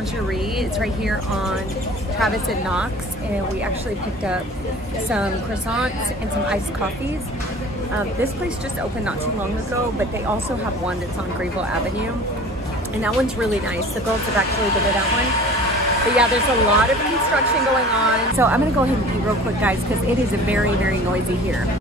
Boulangerie. It's right here on Travis and Knox, and we actually picked up some croissants and some iced coffees. This place just opened not too long ago, but they also have one that's on Greenville Avenue, and that one's really nice. The girls have actually been to that one. But yeah, there's a lot of construction going on. So I'm gonna go ahead and eat real quick, guys, because it is very, very noisy here.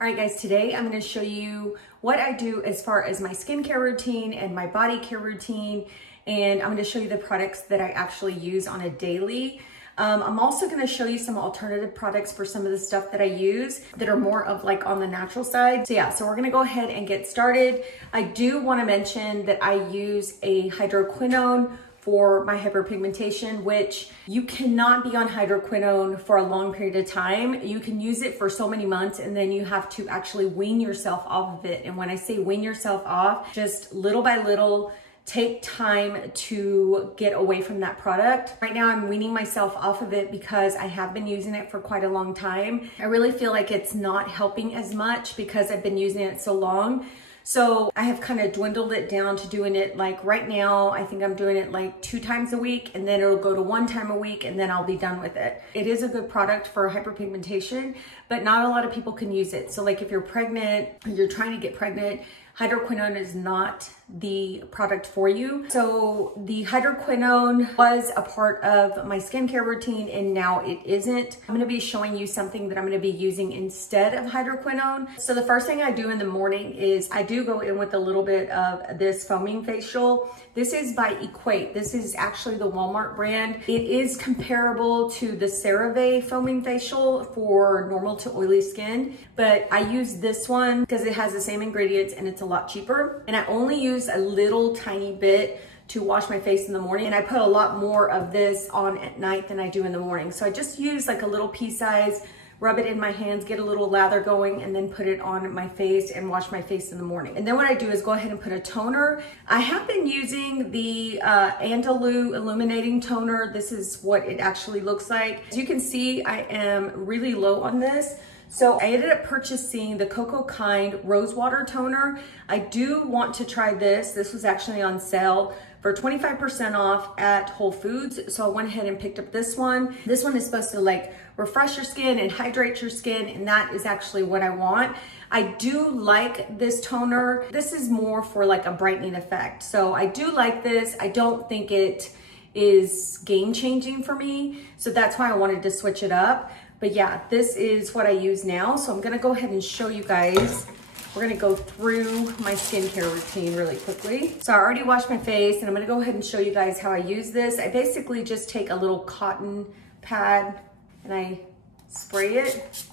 All right, guys, today I'm gonna show you what I do as far as my skincare routine and my body care routine. And I'm gonna show you the products that I actually use on a daily. I'm also gonna show you some alternative products for some of the stuff that I use that are more of like on the natural side. So yeah, so we're gonna go ahead and get started. I do wanna mention that I use a hydroquinone for my hyperpigmentation, which you cannot be on hydroquinone for a long period of time. You can use it for so many months and then you have to actually wean yourself off of it. And when I say wean yourself off, just little by little, take time to get away from that product. Right now I'm weaning myself off of it because I have been using it for quite a long time. I really feel like it's not helping as much because I've been using it so long. So I have kind of dwindled it down to doing it like right now, I think I'm doing it like 2 times a week, and then it'll go to 1 time a week, and then I'll be done with it. It is a good product for hyperpigmentation, but not a lot of people can use it. So like if you're pregnant, or you're trying to get pregnant, hydroquinone is not the product for you. So the hydroquinone was a part of my skincare routine and now it isn't. I'm gonna be showing you something that I'm gonna be using instead of hydroquinone. So the first thing I do in the morning is I do go in with a little bit of this foaming facial. This is by Equate. This is actually the Walmart brand. It is comparable to the Ceravae foaming facial for normal to oily skin, but I use this one because it has the same ingredients and it's a lot cheaper. And I only use a little tiny bit to wash my face in the morning, and I put a lot more of this on at night than I do in the morning. So I just use like a little pea size, rub it in my hands, get a little lather going, and then put it on my face and wash my face in the morning. And then what I do is go ahead and put a toner. I have been using the Andalou Illuminating Toner. This is what it actually looks like. As you can see, I am really low on this. So I ended up purchasing the COCOKIND Rosewater Toner. I do want to try this. This was actually on sale for 25% off at Wholefoods. So I went ahead and picked up this one. This one is supposed to like refresh your skin and hydrate your skin, and that is actually what I want. I do like this toner. This is more for like a brightening effect. So I do like this. I don't think it is game changing for me. So that's why I wanted to switch it up. But yeah, this is what I use now. So I'm gonna go ahead and show you guys. We're gonna go through my skincare routine really quickly. So I already washed my face and I'm gonna go ahead and show you guys how I use this. I basically just take a little cotton pad and I spray it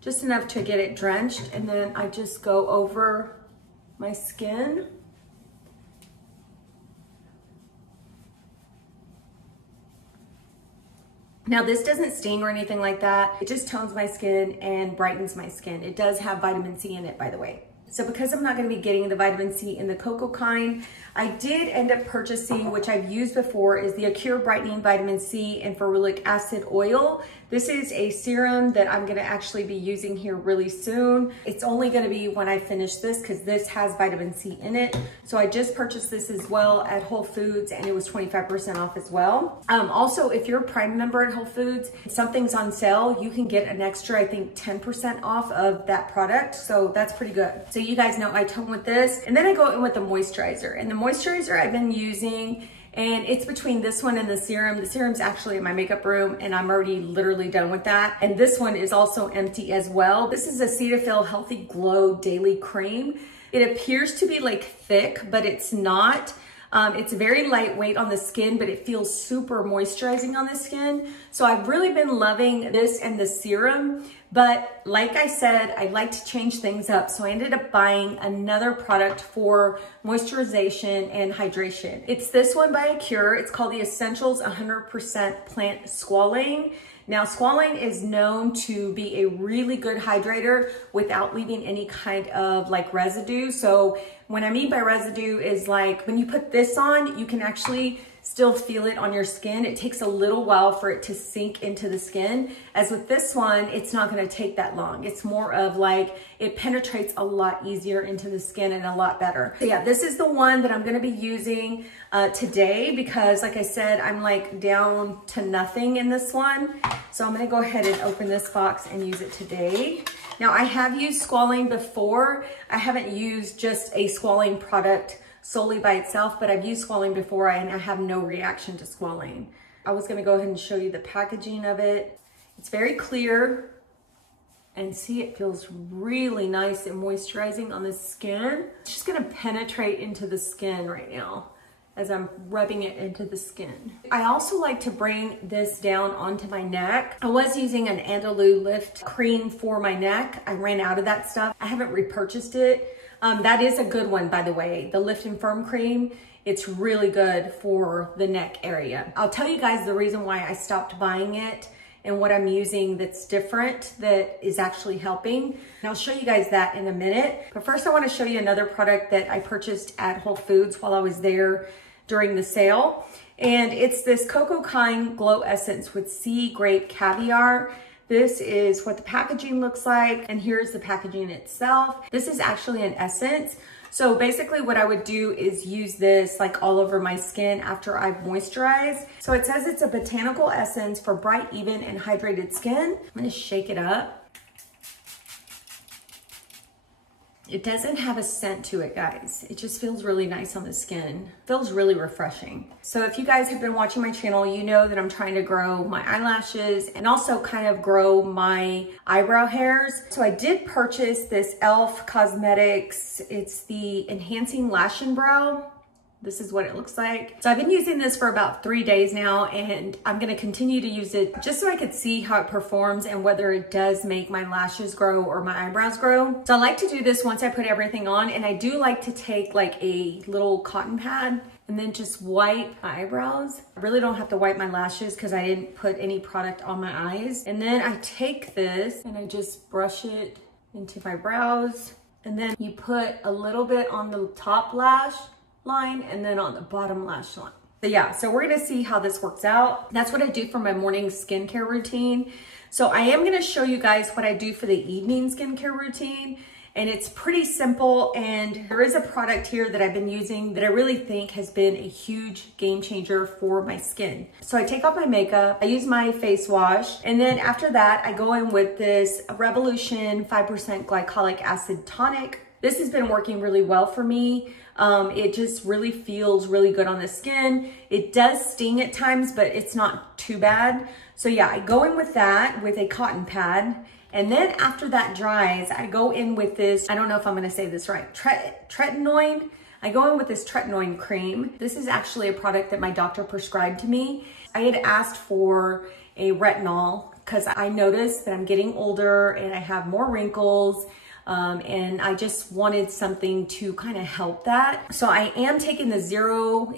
just enough to get it drenched. And then I just go over my skin. Now this doesn't sting or anything like that. It just tones my skin and brightens my skin. It does have vitamin C in it, by the way. So because I'm not gonna be getting the vitamin C in the COCOKIND, I did end up purchasing, which I've used before, is the Acure Brightening Vitamin C and Ferulic Acid Oil. This is a serum that I'm gonna actually be using here really soon. It's only gonna be when I finish this because this has vitamin C in it. So I just purchased this as well at Wholefoods and it was 25% off as well. Also, if you're a Prime member at Wholefoods, if something's on sale, you can get an extra, I think 10% off of that product. So that's pretty good. So you guys know I tone with this. And then I go in with the moisturizer. And the moisturizer I've been using, and it's between this one and the serum. The serum's actually in my makeup room and I'm already literally done with that. And this one is also empty as well. This is a Cetaphil Healthy Glow Daily Cream. It appears to be like thick, but it's not. It's very lightweight on the skin, but it feels super moisturizing on the skin. So I've really been loving this and the serum. But like I said, I like to change things up. So I ended up buying another product for moisturization and hydration. It's this one by Acure. It's called the Essentials 100% Plant Squalane. Now, squalane is known to be a really good hydrator without leaving any kind of like residue. So what I mean by residue is like when you put this on, you can actually still still feel it on your skin. It takes a little while for it to sink into the skin. As with this one, it's not gonna take that long. It's more of like, it penetrates a lot easier into the skin and a lot better. So yeah, this is the one that I'm gonna be using today because like I said, I'm like down to nothing in this one. So I'm gonna go ahead and open this box and use it today. Now I have used Squalane before. I haven't used just a Squalane product solely by itself, but I've used Squalane before and I have no reaction to Squalane. I was gonna go ahead and show you the packaging of it. It's very clear and see, it feels really nice and moisturizing on the skin. It's just gonna penetrate into the skin right now as I'm rubbing it into the skin. I also like to bring this down onto my neck. I was using an Andalou lift cream for my neck. I ran out of that stuff. I haven't repurchased it. That is a good one, by the way. The Lift and Firm cream, it's really good for the neck area. I'll tell you guys the reason why I stopped buying it and what I'm using that's different that is actually helping. And I'll show you guys that in a minute. But first I wanna show you another product that I purchased at Wholefoods while I was there during the sale. And it's this COCOKIND Glow Essence with Sea Grape Caviar. This is what the packaging looks like, and here's the packaging itself. This is actually an essence. So basically what I would do is use this like all over my skin after I've moisturized. So it says it's a botanical essence for bright, even, and hydrated skin. I'm gonna shake it up. It doesn't have a scent to it, guys. It just feels really nice on the skin. Feels really refreshing. So if you guys have been watching my channel, you know that I'm trying to grow my eyelashes and also kind of grow my eyebrow hairs. So I did purchase this e.l.f. Cosmetics. It's the Enhancing Lash and Brow. This is what it looks like. So I've been using this for about 3 days now, and I'm gonna continue to use it just so I could see how it performs and whether it does make my lashes grow or my eyebrows grow. So I like to do this once I put everything on, and I do like to take like a little cotton pad and then just wipe my eyebrows. I really don't have to wipe my lashes because I didn't put any product on my eyes. And then I take this and I just brush it into my brows. And then you put a little bit on the top lash line and then on the bottom lash line. So yeah, so we're gonna see how this works out. That's what I do for my morning skincare routine. So I am gonna show you guys what I do for the evening skincare routine, and it's pretty simple. And there is a product here that I've been using that I really think has been a huge game changer for my skin. So I take off my makeup, I use my face wash, and then after that, I go in with this Revolution 5% Glycolic Acid Tonic. This has been working really well for me. It just really feels really good on the skin. It does sting at times, but it's not too bad. So yeah, I go in with that with a cotton pad. And then after that dries, I go in with this, I don't know if I'm gonna say this right, Tretinoin. I go in with this Tretinoin Cream. This is actually a product that my doctor prescribed to me. I had asked for a retinol because I noticed that I'm getting older and I have more wrinkles. And I just wanted something to kind of help that. So I am taking the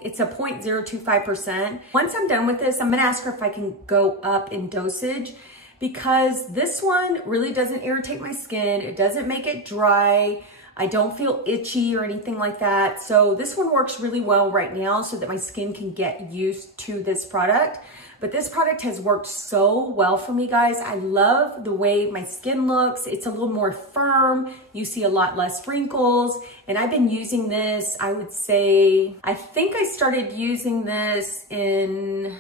it's a 0.025%. Once I'm done with this, I'm gonna ask her if I can go up in dosage because this one really doesn't irritate my skin. It doesn't make it dry. I don't feel itchy or anything like that. So this one works really well right now so that my skin can get used to this product. But this product has worked so well for me, guys. I love the way my skin looks. It's a little more firm. You see a lot less wrinkles. And I've been using this, I would say, I think I started using this in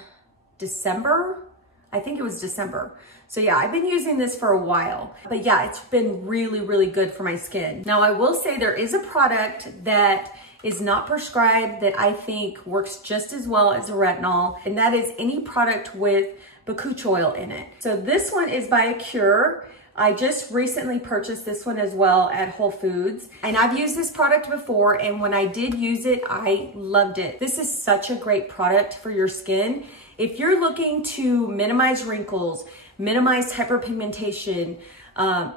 December. I think it was December. So yeah, I've been using this for a while. But yeah, it's been really, really good for my skin. Now, I will say there is a product that is not prescribed that I think works just as well as a retinol, and that is any product with Bakuchoil in it. So this one is by Acure. I just recently purchased this one as well at Wholefoods, and I've used this product before, and when I did use it, I loved it. This is such a great product for your skin. If you're looking to minimize wrinkles, minimize hyperpigmentation,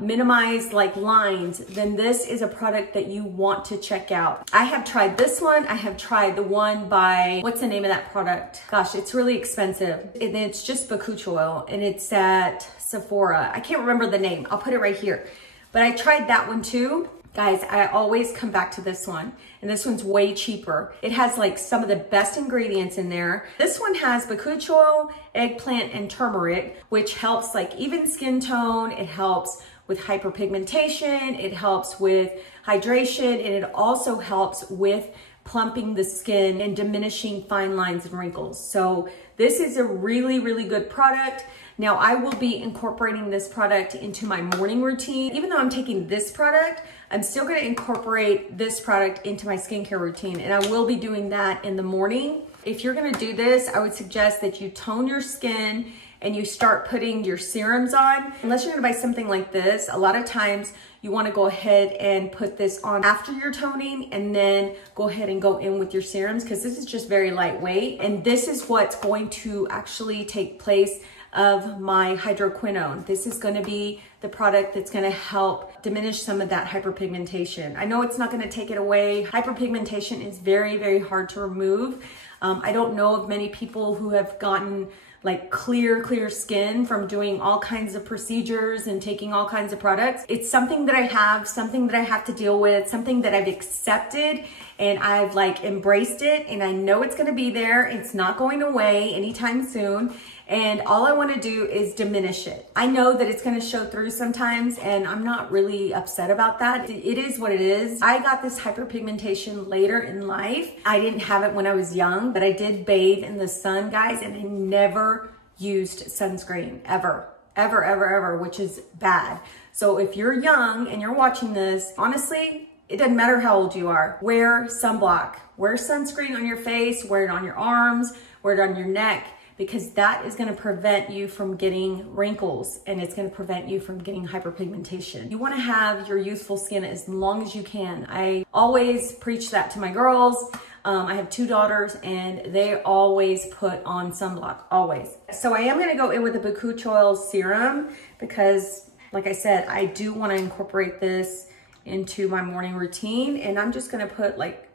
minimize like lines, then this is a product that you want to check out. I have tried this one. I have tried the one by, what's the name of that product? Gosh, it's really expensive. And it's just Bakuchoil, and it's at Sephora. I can't remember the name. I'll put it right here. But I tried that one too. Guys, I always come back to this one, and this one's way cheaper. It has like some of the best ingredients in there. This one has bakuchoil, eggplant, and turmeric, which helps like even skin tone. It helps with hyperpigmentation. It helps with hydration, and it also helps with plumping the skin and diminishing fine lines and wrinkles. So this is a really, really good product. Now I will be incorporating this product into my morning routine. Even though I'm taking this product, I'm still gonna incorporate this product into my skincare routine, and I will be doing that in the morning. If you're gonna do this, I would suggest that you tone your skin and you start putting your serums on. Unless you're gonna buy something like this, a lot of times you wanna go ahead and put this on after your toning and then go ahead and go in with your serums, because this is just very lightweight. And this is what's going to actually take place of my hydroquinone. This is gonna be the product that's gonna help diminish some of that hyperpigmentation. I know it's not gonna take it away. Hyperpigmentation is very, very hard to remove. I don't know of many people who have gotten like clear skin from doing all kinds of procedures and taking all kinds of products. It's something that I have, something that I have to deal with, something that I've accepted, and I've like embraced it, and I know it's gonna be there. It's not going away anytime soon. And all I wanna do is diminish it. I know that it's gonna show through sometimes, and I'm not really upset about that. It is what it is. I got this hyperpigmentation later in life. I didn't have it when I was young, but I did bathe in the sun, guys, and I never used sunscreen, ever, which is bad. So if you're young and you're watching this, honestly, it doesn't matter how old you are. Wear sunblock, wear sunscreen on your face, wear it on your arms, wear it on your neck, because that is gonna prevent you from getting wrinkles, and it's gonna prevent you from getting hyperpigmentation. You wanna have your youthful skin as long as you can. I always preach that to my girls. I have 2 daughters, and they always put on sunblock, always. So I am gonna go in with the Bakuchoil serum because, like I said, I do wanna incorporate this into my morning routine, and I'm just gonna put like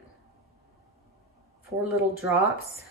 4 little drops.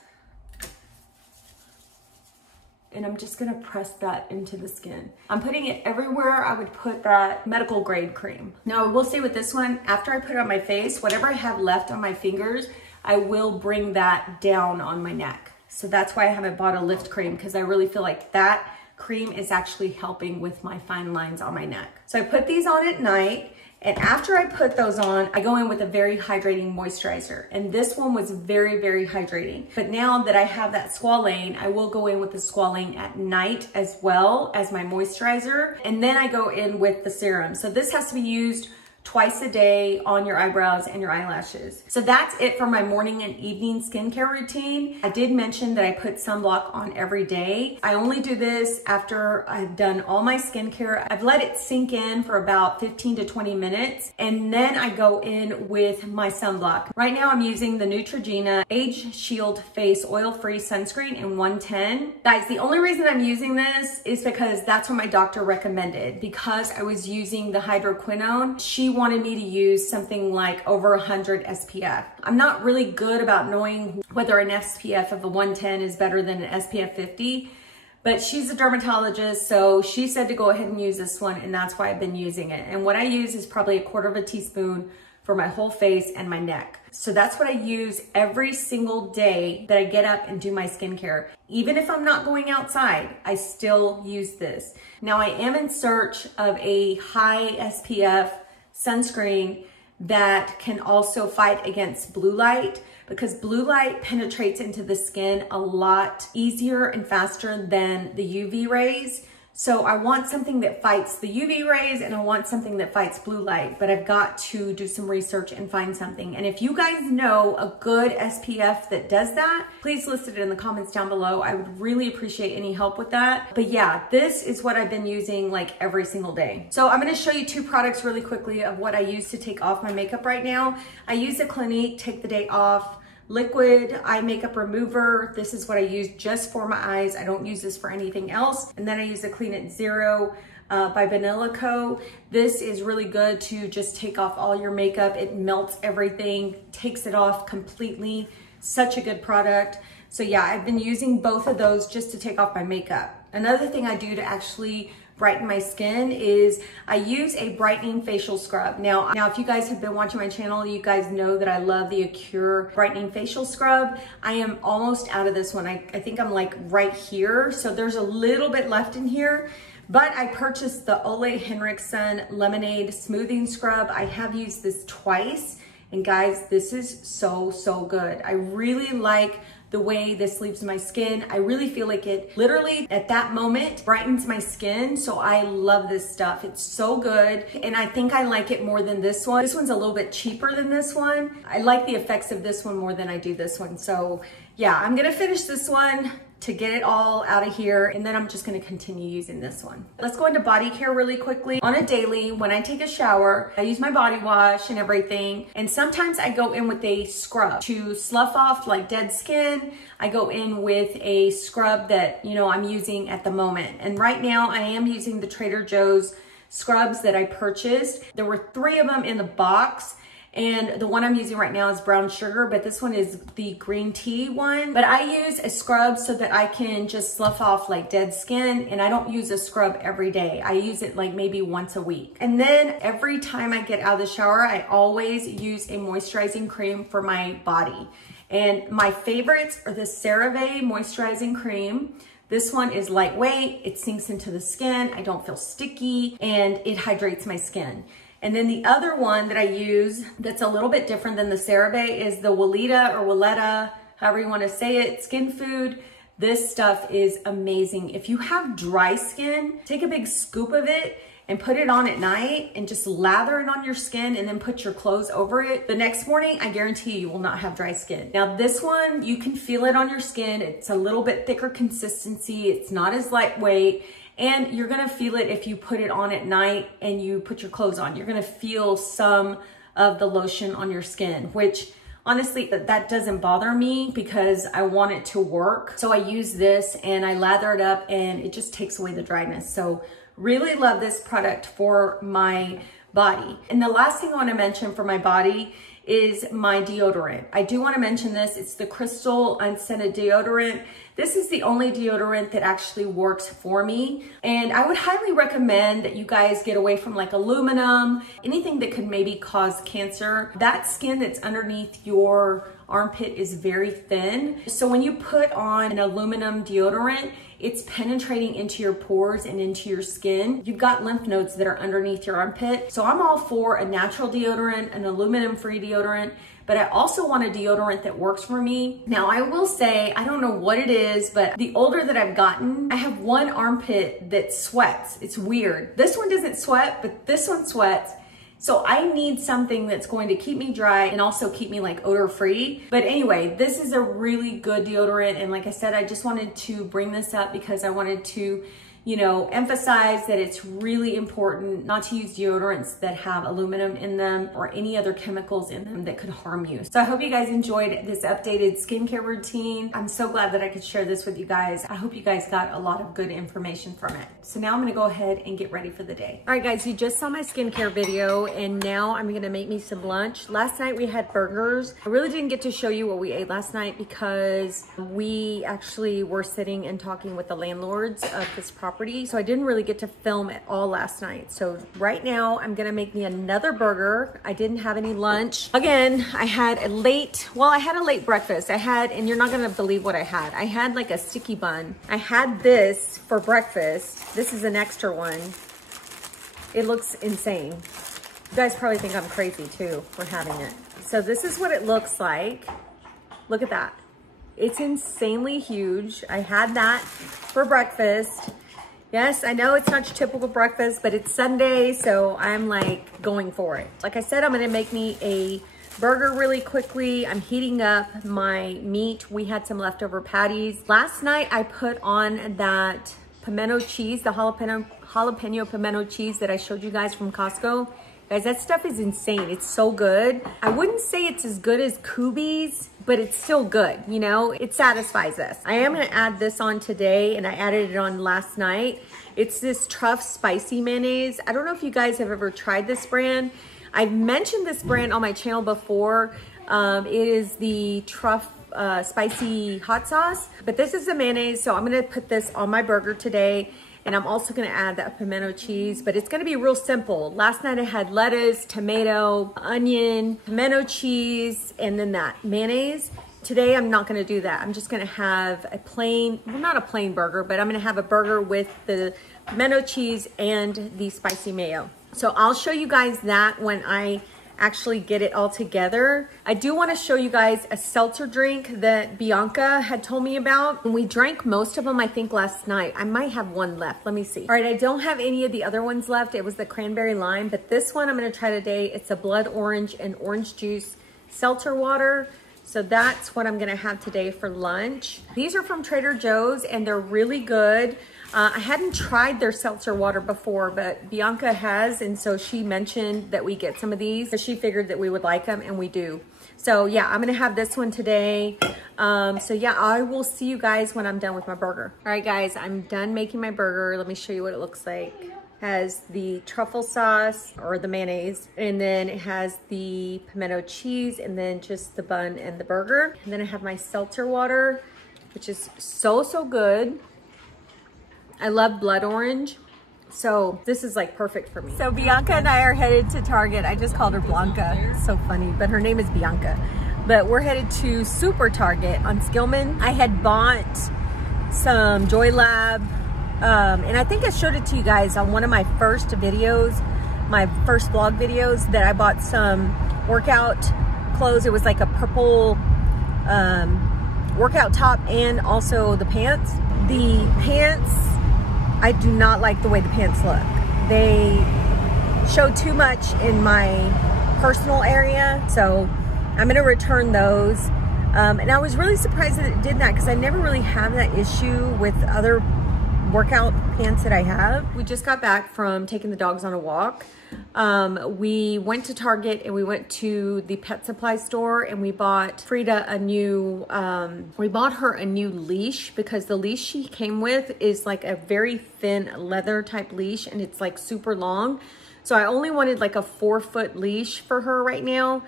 And I'm just gonna press that into the skin. I'm putting it everywhere I would put that medical grade cream. Now I will say with this one, after I put it on my face, whatever I have left on my fingers, I will bring that down on my neck. So that's why I haven't bought a lift cream, because I really feel like that cream is actually helping with my fine lines on my neck. So I put these on at night, and after I put those on, I go in with a very hydrating moisturizer. And this one was very, very hydrating. But now that I have that squalane, I will go in with the squalane at night as well as my moisturizer. And then I go in with the serum. So this has to be used twice a day on your eyebrows and your eyelashes. So that's it for my morning and evening skincare routine. I did mention that I put sunblock on every day. I only do this after I've done all my skincare. I've let it sink in for about 15 to 20 minutes, and then I go in with my sunblock. Right now I'm using the Neutrogena Age Shield Face Oil-Free Sunscreen in 110. Guys, the only reason I'm using this is because that's what my doctor recommended. Because I was using the hydroquinone, she wanted me to use something like over 100 SPF. I'm not really good about knowing whether an SPF of a 110 is better than an SPF 50, but she's a dermatologist, so she said to go ahead and use this one, and that's why I've been using it. And what I use is probably 1/4 teaspoon for my whole face and my neck. So that's what I use every single day that I get up and do my skincare. Even if I'm not going outside, I still use this. Now I am in search of a high SPF sunscreen that can also fight against blue light, because blue light penetrates into the skin a lot easier and faster than the UV rays. So I want something that fights the UV rays, and I want something that fights blue light, but I've got to do some research and find something. And if you guys know a good SPF that does that, please list it in the comments down below. I would really appreciate any help with that. But yeah, this is what I've been using like every single day. So I'm gonna show you 2 products really quickly of what I use to take off my makeup right now. I use the Clinique Take the Day Off liquid eye makeup remover. This is what I use just for my eyes. I don't use this for anything else. And then I use the Clean It Zero by Vanilla Co. This is really good to just take off all your makeup. It melts everything, takes it off completely. Such a good product. So yeah, I've been using both of those just to take off my makeup. Another thing I do to actually brighten my skin is I use a brightening facial scrub. Now if you guys have been watching my channel, you guys know that I love the Acure brightening facial scrub. I am almost out of this one. I think I'm like right here. So there's a little bit left in here. But I purchased the Ole Henrickson Lemonade Smoothing Scrub. I have used this twice. And guys, this is so, so good. I really like the way this leaves my skin. I really feel like it literally at that moment brightens my skin. So I love this stuff. It's so good. And I think I like it more than this one. This one's a little bit cheaper than this one. I like the effects of this one more than I do this one. So yeah, I'm gonna finish this one to get it all out of here, and then I'm just gonna continue using this one. Let's go into body care really quickly. On a daily, when I take a shower, I use my body wash and everything, and sometimes I go in with a scrub to slough off like dead skin. I go in with a scrub that, you know, I'm using at the moment. And right now I am using the Trader Joe's scrubs that I purchased. There were 3 of them in the box. And the one I'm using right now is brown sugar, but this one is the green tea one. But I use a scrub so that I can just slough off like dead skin, and I don't use a scrub every day. I use it like maybe once a week. And then every time I get out of the shower, I always use a moisturizing cream for my body. And my favorites are the Ceravae Moisturizing Cream. This one is lightweight, it sinks into the skin, I don't feel sticky, and it hydrates my skin. And then the other one that I use that's a little bit different than the Ceravae is the Weleda, however you want to say it, Skin Food. This stuff is amazing. If you have dry skin, take a big scoop of it and put it on at night and just lather it on your skin and then put your clothes over it. The next morning, I guarantee you will not have dry skin. Now this one, you can feel it on your skin. It's a little bit thicker consistency. It's not as lightweight. And you're gonna feel it if you put it on at night and you put your clothes on. You're gonna feel some of the lotion on your skin, which honestly, that doesn't bother me because I want it to work. So I use this and I lather it up and it just takes away the dryness. So really love this product for my body. And the last thing I wanna mention for my body is my deodorant. I do wanna mention this. It's the Crystal-Unscented deodorant. This is the only deodorant that actually works for me. And I would highly recommend that you guys get away from like aluminum, anything that could maybe cause cancer. That skin that's underneath your armpit is very thin. So when you put on an aluminum deodorant, it's penetrating into your pores and into your skin. You've got lymph nodes that are underneath your armpit. So I'm all for a natural deodorant, an aluminum-free deodorant, but I also want a deodorant that works for me. Now I will say, I don't know what it is, but the older that I've gotten, I have one armpit that sweats. It's weird. This one doesn't sweat, but this one sweats. So I need something that's going to keep me dry and also keep me like odor free. But anyway, this is a really good deodorant. And like I said, I just wanted to bring this up because I wanted to, you know, emphasize that it's really important not to use deodorants that have aluminum in them or any other chemicals in them that could harm you. So I hope you guys enjoyed this updated skincare routine. I'm so glad that I could share this with you guys. I hope you guys got a lot of good information from it. So now I'm gonna go ahead and get ready for the day. All right guys, you just saw my skincare video and now I'm gonna make me some lunch. Last night we had burgers. I really didn't get to show you what we ate last night because we actually were sitting and talking with the landlords of this property. So I didn't really get to film it all last night. So right now I'm gonna make me another burger. I didn't have any lunch. Again, I had a late breakfast. And you're not gonna believe what I had. I had like a sticky bun. I had this for breakfast. This is an extra one. It looks insane. You guys probably think I'm crazy too for having it. So this is what it looks like. Look at that. It's insanely huge. I had that for breakfast. Yes, I know it's not your typical breakfast, but it's Sunday, so I'm like going for it. Like I said, I'm gonna make me a burger really quickly. I'm heating up my meat. We had some leftover patties. Last night I put on that pimento cheese, the jalapeno pimento cheese that I showed you guys from Costco. Guys, that stuff is insane. It's so good. I wouldn't say it's as good as Kubi's, but it's still good, you know? It satisfies us. I am gonna add this on today, and I added it on last night. It's this Truff Spicy Mayonnaise. I don't know if you guys have ever tried this brand. I've mentioned this brand on my channel before. It is the Truff Spicy Hot Sauce, but this is the mayonnaise, so I'm gonna put this on my burger today. And I'm also gonna add that pimento cheese, but it's gonna be real simple. Last night I had lettuce, tomato, onion, pimento cheese, and then that mayonnaise. Today I'm not gonna do that. I'm just gonna have a plain, well, not a plain burger, but I'm gonna have a burger with the pimento cheese and the spicy mayo. So I'll show you guys that when I actually get it all together. I do want to show you guys a seltzer drink that Bianca had told me about. And we drank most of them, I think, last night. I might have one left. Let me see. All right, I don't have any of the other ones left. It was the cranberry lime, but this one I'm going to try today. It's a blood orange and orange juice seltzer water. So that's what I'm going to have today for lunch. These are from Trader Joe's and they're really good. I hadn't tried their seltzer water before, but Bianca has, and so she mentioned that we get some of these because she figured that we would like them, and we do. So yeah, I'm gonna have this one today. So yeah, I will see you guys when I'm done with my burger. All right guys, I'm done making my burger. Let me show you what it looks like. It has the truffle sauce or the mayonnaise, and then it has the pimento cheese, and then just the bun and the burger. And then I have my seltzer water, which is so good. I love blood orange, so this is like perfect for me. So Bianca and I are headed to Target. I just called her Blanca, it's so funny, but her name is Bianca. But we're headed to Super Target on Skillman. I had bought some JoyLab, and I think I showed it to you guys on one of my first videos, my first vlog videos, that I bought some workout clothes. It was like a purple workout top and also the pants. The pants, I do not like the way the pants look. They show too much in my personal area, so I'm gonna return those. And I was really surprised that it did that because I never really have that issue with other workout pants that I have. We just got back from taking the dogs on a walk. We went to Target and we went to the pet supply store and we bought Frida a new, we bought her a new leash because the leash she came with is like a very thin leather type leash and it's like super long. So I only wanted like a 4-foot leash for her right now.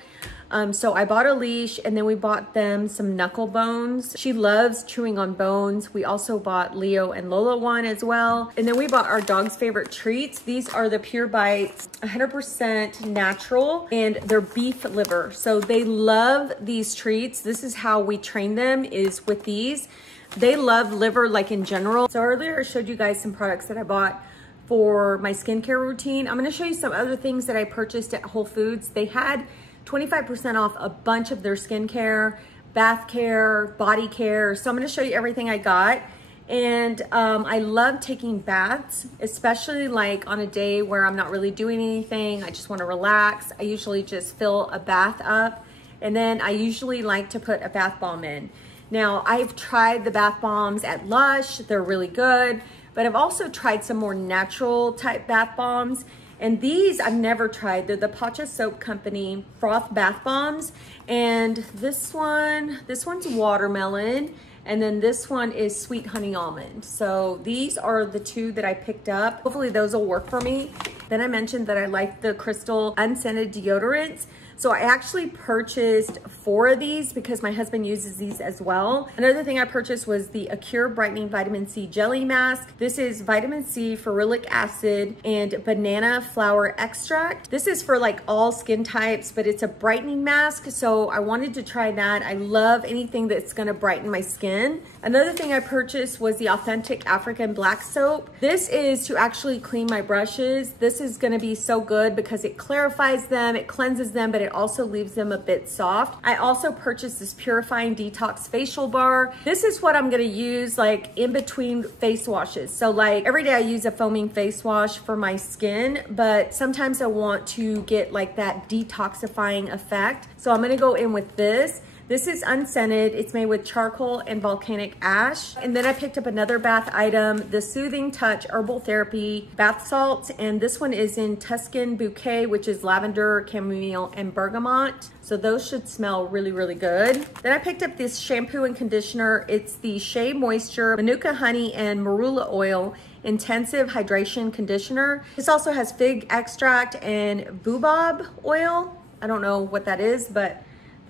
So I bought a leash and then we bought them some knuckle bones. She loves chewing on bones. We also bought Leo and Lola one as well. And then we bought our dog's favorite treats. These are the Pure Bites, 100% natural, and they're beef liver. So they love these treats. This is how we train them, is with these. They love liver like in general. So earlier I showed you guys some products that I bought for my skincare routine. I'm gonna show you some other things that I purchased at Wholefoods. They had 25% off a bunch of their skincare, bath care, body care. So I'm gonna show you everything I got. And I love taking baths, especially like on a day where I'm not really doing anything. I just wanna relax. I usually just fill a bath up. And then I usually like to put a bath bomb in. Now I've tried the bath bombs at Lush, they're really good. But I've also tried some more natural type bath bombs. And these I've never tried. They're the Pacha Soap Company Froth Bath Bombs. And this one's watermelon. And then this one is sweet honey almond. So these are the two that I picked up. Hopefully those will work for me. Then I mentioned that I like the Crystal unscented deodorants. So I actually purchased 4 of these because my husband uses these as well. Another thing I purchased was the Acure Brightening Vitamin C Jelly Mask. This is vitamin C, ferulic acid, and banana flower extract. This is for like all skin types, but it's a brightening mask. So I wanted to try that. I love anything that's gonna brighten my skin. Another thing I purchased was the Authentic African Black Soap. This is to actually clean my brushes. This is gonna be so good because it clarifies them, it cleanses them, but it also leaves them a bit soft. I also purchased this Purifying Detox Facial Bar. This is what I'm gonna use like in between face washes. So like every day I use a foaming face wash for my skin, but sometimes I want to get like that detoxifying effect. So I'm gonna go in with this. This is unscented. It's made with charcoal and volcanic ash. And then I picked up another bath item, the Soothing Touch Herbal Therapy Bath Salts. And this one is in Tuscan Bouquet, which is lavender, chamomile, and bergamot. So those should smell really, really good. Then I picked up this shampoo and conditioner. It's the Shea Moisture Manuka Honey and Marula Oil Intensive Hydration Conditioner. This also has fig extract and boobab oil. I don't know what that is, but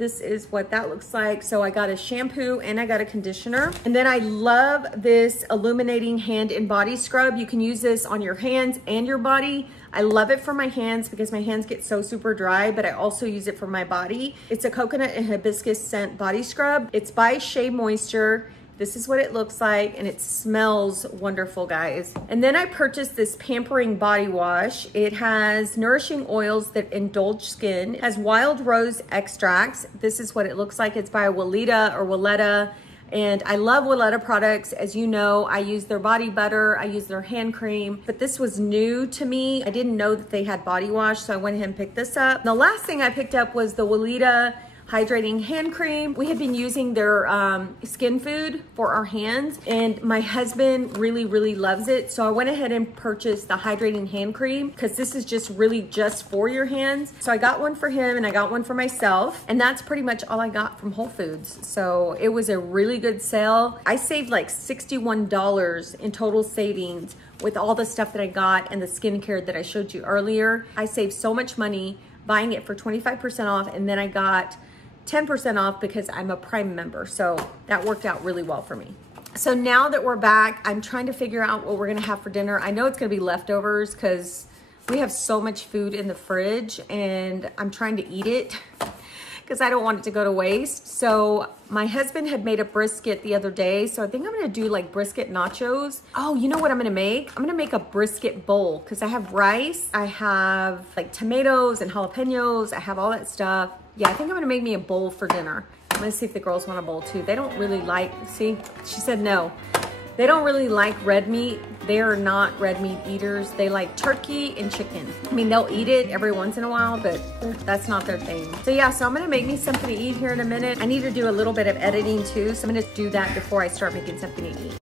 this is what that looks like. So I got a shampoo and I got a conditioner. And then I love this illuminating hand and body scrub. You can use this on your hands and your body. I love it for my hands because my hands get so super dry, but I also use it for my body. It's a coconut and hibiscus scent body scrub. It's by Shea Moisture. This is what it looks like, and it smells wonderful, guys. And then I purchased this pampering body wash. It has nourishing oils that indulge skin. It has wild rose extracts. This is what it looks like. It's by Weleda. And I love Weleda products. As you know, I use their body butter, I use their hand cream, but this was new to me. I didn't know that they had body wash, so I went ahead and picked this up. The last thing I picked up was the Weleda hydrating hand cream. We have been using their skin food for our hands, and my husband really loves it. So I went ahead and purchased the hydrating hand cream because this is just really just for your hands. So I got one for him and I got one for myself, and that's pretty much all I got from Wholefoods. So it was a really good sale. I saved like $61 in total savings with all the stuff that I got and the skincare that I showed you earlier. I saved so much money buying it for 25% off, and then I got 10% off because I'm a Prime member. So that worked out really well for me. So now that we're back, I'm trying to figure out what we're gonna have for dinner. I know it's gonna be leftovers because we have so much food in the fridge, and I'm trying to eat it because I don't want it to go to waste. So my husband had made a brisket the other day, so I think I'm gonna do like brisket nachos. Oh, you know what I'm gonna make? I'm gonna make a brisket bowl because I have rice, I have like tomatoes and jalapenos, I have all that stuff. Yeah, I think I'm gonna make me a bowl for dinner. I'm gonna see if the girls want a bowl too. They don't really like, see, she said no. They don't really like red meat. They are not red meat eaters. They like turkey and chicken. I mean, they'll eat it every once in a while, but that's not their thing. So yeah, so I'm gonna make me something to eat here in a minute. I need to do a little bit of editing too, so I'm gonna do that before I start making something to eat.